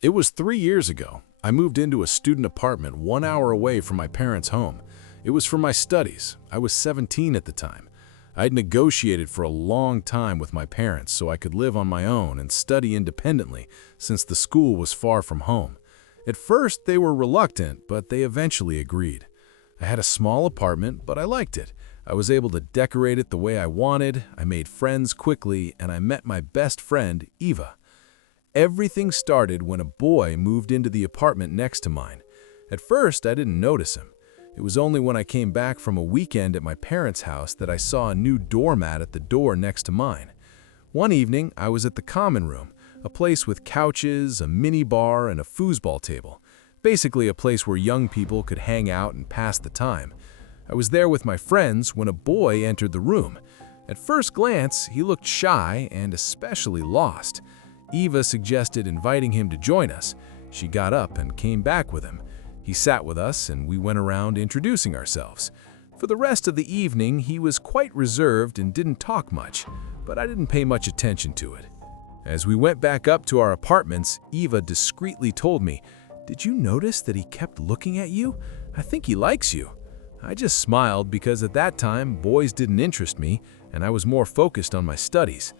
It was 3 years ago. I moved into a student apartment 1 hour away from my parents' home. It was for my studies. I was 17 at the time. I had negotiated for a long time with my parents so I could live on my own and study independently since the school was far from home. At first, they were reluctant, but they eventually agreed. I had a small apartment, but I liked it. I was able to decorate it the way I wanted, I made friends quickly, and I met my best friend, Eva. Everything started when a boy moved into the apartment next to mine. At first, I didn't notice him. It was only when I came back from a weekend at my parents' house that I saw a new doormat at the door next to mine. One evening, I was at the common room, a place with couches, a mini bar, and a foosball table. Basically a place where young people could hang out and pass the time. I was there with my friends when a boy entered the room. At first glance, he looked shy and especially lost. Eva suggested inviting him to join us. She got up and came back with him. He sat with us and we went around introducing ourselves. For the rest of the evening, he was quite reserved and didn't talk much, but I didn't pay much attention to it. As we went back up to our apartments, Eva discreetly told me, "Did you notice that he kept looking at you? I think he likes you." I just smiled because at that time, boys didn't interest me and I was more focused on my studies.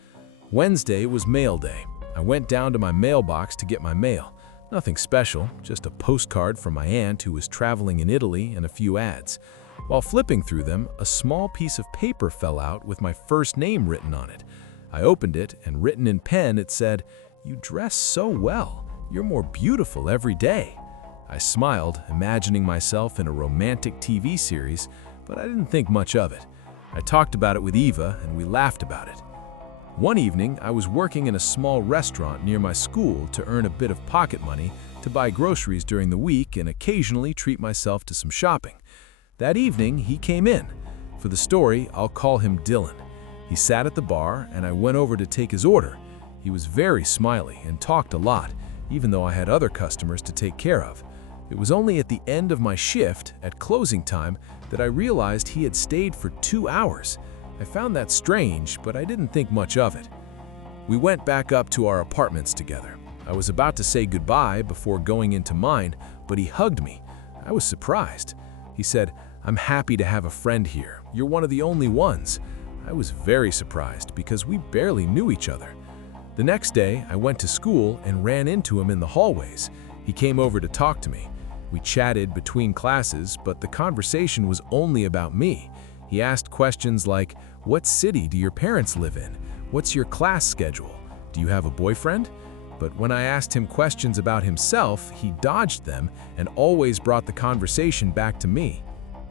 Wednesday was mail day. I went down to my mailbox to get my mail. Nothing special, just a postcard from my aunt who was traveling in Italy and a few ads. While flipping through them, a small piece of paper fell out with my first name written on it. I opened it and written in pen it said, "You dress so well. You're more beautiful every day." I smiled, imagining myself in a romantic TV series, but I didn't think much of it. I talked about it with Eva and we laughed about it. One evening, I was working in a small restaurant near my school to earn a bit of pocket money to buy groceries during the week and occasionally treat myself to some shopping. That evening, he came in. For the story, I'll call him Dylan. He sat at the bar and I went over to take his order. He was very smiley and talked a lot, even though I had other customers to take care of. It was only at the end of my shift, at closing time, that I realized he had stayed for 2 hours. I found that strange, but I didn't think much of it. We went back up to our apartments together. I was about to say goodbye before going into mine, but he hugged me. I was surprised. He said, "I'm happy to have a friend here. You're one of the only ones." I was very surprised because we barely knew each other. The next day, I went to school and ran into him in the hallways. He came over to talk to me. We chatted between classes, but the conversation was only about me. He asked questions like, "What city do your parents live in? What's your class schedule? Do you have a boyfriend?" But when I asked him questions about himself, he dodged them and always brought the conversation back to me.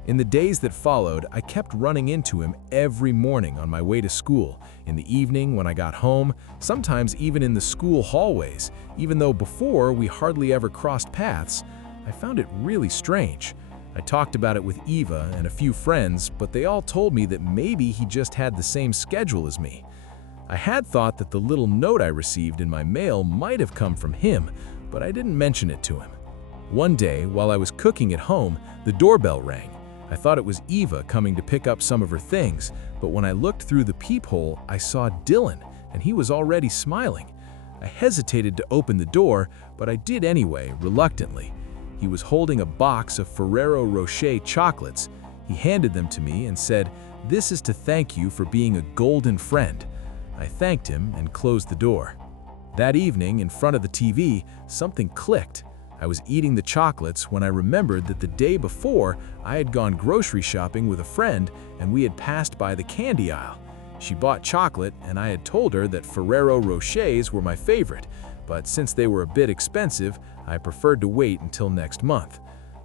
In the days that followed, I kept running into him every morning on my way to school, in the evening when I got home, sometimes even in the school hallways. Even though before we hardly ever crossed paths, I found it really strange. I talked about it with Eva and a few friends, but they all told me that maybe he just had the same schedule as me. I had thought that the little note I received in my mail might have come from him, but I didn't mention it to him. One day, while I was cooking at home, the doorbell rang. I thought it was Eva coming to pick up some of her things, but when I looked through the peephole, I saw Dylan, and he was already smiling. I hesitated to open the door, but I did anyway, reluctantly. He was holding a box of Ferrero Rocher chocolates. He handed them to me and said, "This is to thank you for being a golden friend." I thanked him and closed the door. That evening, in front of the TV, something clicked. I was eating the chocolates when I remembered that the day before, I had gone grocery shopping with a friend and we had passed by the candy aisle. She bought chocolate and I had told her that Ferrero Rochers were my favorite, but since they were a bit expensive, I preferred to wait until next month.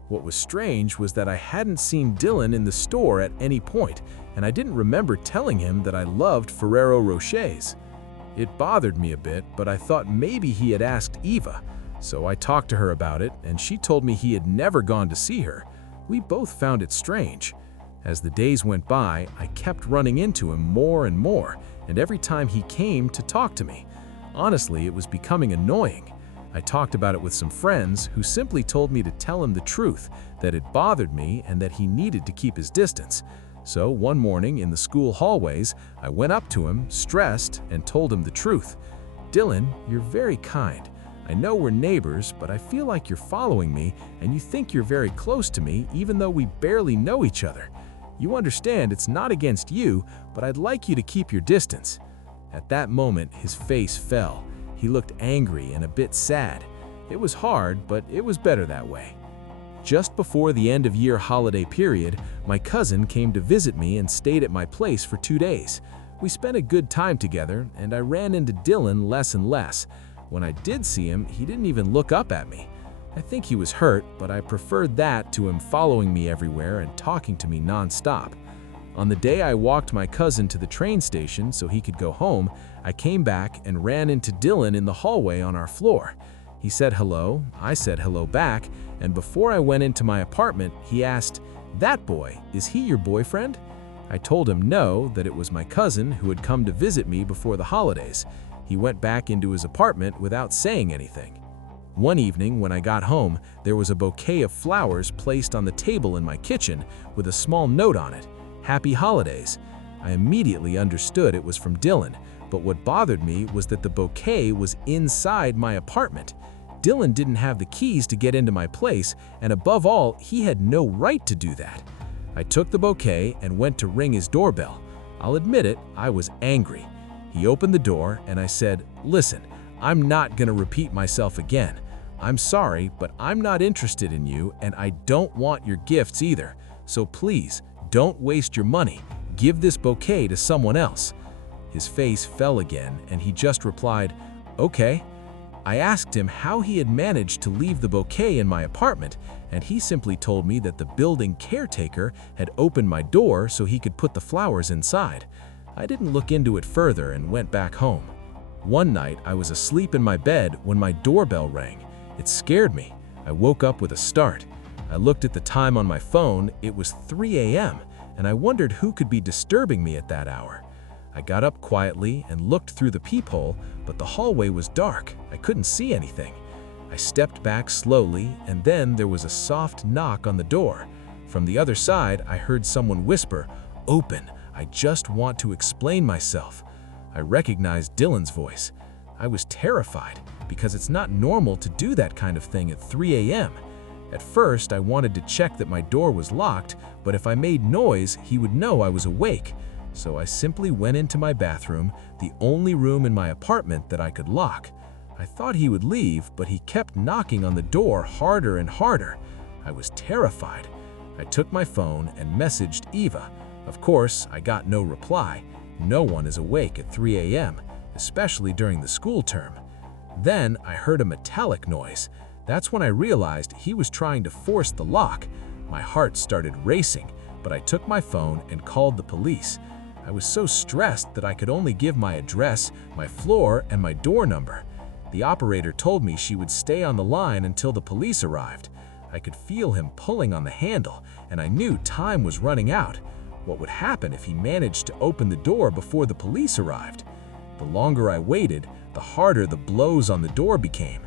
What was strange was that I hadn't seen Dylan in the store at any point, and I didn't remember telling him that I loved Ferrero Rochers. It bothered me a bit, but I thought maybe he had asked Eva, so I talked to her about it, and she told me he had never gone to see her. We both found it strange. As the days went by, I kept running into him more and more, and every time he came to talk to me. Honestly, it was becoming annoying. I talked about it with some friends who simply told me to tell him the truth, that it bothered me and that he needed to keep his distance. So one morning in the school hallways, I went up to him, stressed, and told him the truth. "Dylan, you're very kind, I know we're neighbors, but I feel like you're following me and you think you're very close to me even though we barely know each other. You understand it's not against you, but I'd like you to keep your distance." At that moment, his face fell. He looked angry and a bit sad. It was hard, but it was better that way. Just before the end-of-year holiday period, my cousin came to visit me and stayed at my place for 2 days. We spent a good time together, and I ran into Dylan less and less. When I did see him, he didn't even look up at me. I think he was hurt, but I preferred that to him following me everywhere and talking to me non-stop. On the day I walked my cousin to the train station so he could go home, I came back and ran into Dylan in the hallway on our floor. He said hello, I said hello back, and before I went into my apartment, he asked, "That boy, is he your boyfriend?" I told him no, that it was my cousin who had come to visit me before the holidays. He went back into his apartment without saying anything. One evening when I got home, there was a bouquet of flowers placed on the table in my kitchen with a small note on it, "Happy Holidays." I immediately understood it was from Dylan, but what bothered me was that the bouquet was inside my apartment. Dylan didn't have the keys to get into my place, and above all, he had no right to do that. I took the bouquet and went to ring his doorbell. I'll admit it, I was angry. He opened the door and I said, "Listen, I'm not gonna repeat myself again. I'm sorry, but I'm not interested in you and I don't want your gifts either. So please, don't waste your money. Give this bouquet to someone else." His face fell again and he just replied, "Okay." I asked him how he had managed to leave the bouquet in my apartment, and he simply told me that the building caretaker had opened my door so he could put the flowers inside. I didn't look into it further and went back home. One night, I was asleep in my bed when my doorbell rang. It scared me. I woke up with a start. I looked at the time on my phone. It was 3 a.m., and I wondered who could be disturbing me at that hour. I got up quietly and looked through the peephole, but the hallway was dark. I couldn't see anything. I stepped back slowly, and then there was a soft knock on the door. From the other side, I heard someone whisper, "Open, I just want to explain myself." I recognized Dylan's voice. I was terrified because it's not normal to do that kind of thing at 3 a.m. At first, I wanted to check that my door was locked, but if I made noise, he would know I was awake. So I simply went into my bathroom, the only room in my apartment that I could lock. I thought he would leave, but he kept knocking on the door harder and harder. I was terrified. I took my phone and messaged Eva. Of course, I got no reply. No one is awake at 3 a.m., especially during the school term. Then I heard a metallic noise. That's when I realized he was trying to force the lock. My heart started racing, but I took my phone and called the police. I was so stressed that I could only give my address, my floor, and my door number. The operator told me she would stay on the line until the police arrived. I could feel him pulling on the handle, and I knew time was running out. What would happen if he managed to open the door before the police arrived? The longer I waited, the harder the blows on the door became.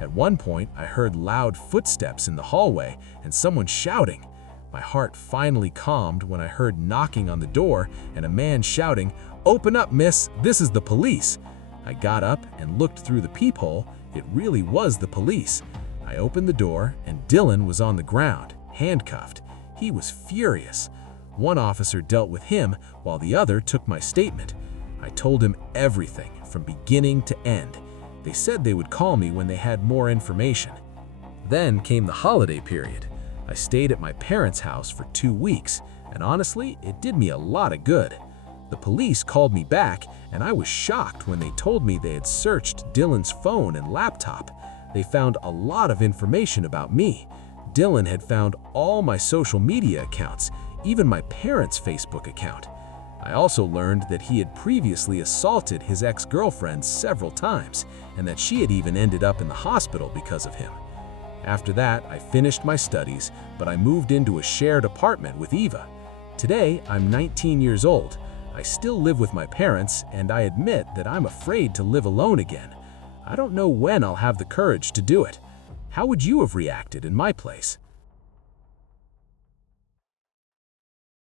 At one point, I heard loud footsteps in the hallway and someone shouting. My heart finally calmed when I heard knocking on the door and a man shouting, "Open up, miss, this is the police." I got up and looked through the peephole. It really was the police. I opened the door and Dylan was on the ground, handcuffed. He was furious. One officer dealt with him while the other took my statement. I told him everything from beginning to end. They said they would call me when they had more information. Then came the holiday period. I stayed at my parents' house for 2 weeks, and honestly, it did me a lot of good. The police called me back, and I was shocked when they told me they had searched Dylan's phone and laptop. They found a lot of information about me. Dylan had found all my social media accounts, even my parents' Facebook account. I also learned that he had previously assaulted his ex-girlfriend several times, and that she had even ended up in the hospital because of him. After that, I finished my studies, but I moved into a shared apartment with Eva. Today, I'm 19 years old. I still live with my parents, and I admit that I'm afraid to live alone again. I don't know when I'll have the courage to do it. How would you have reacted in my place?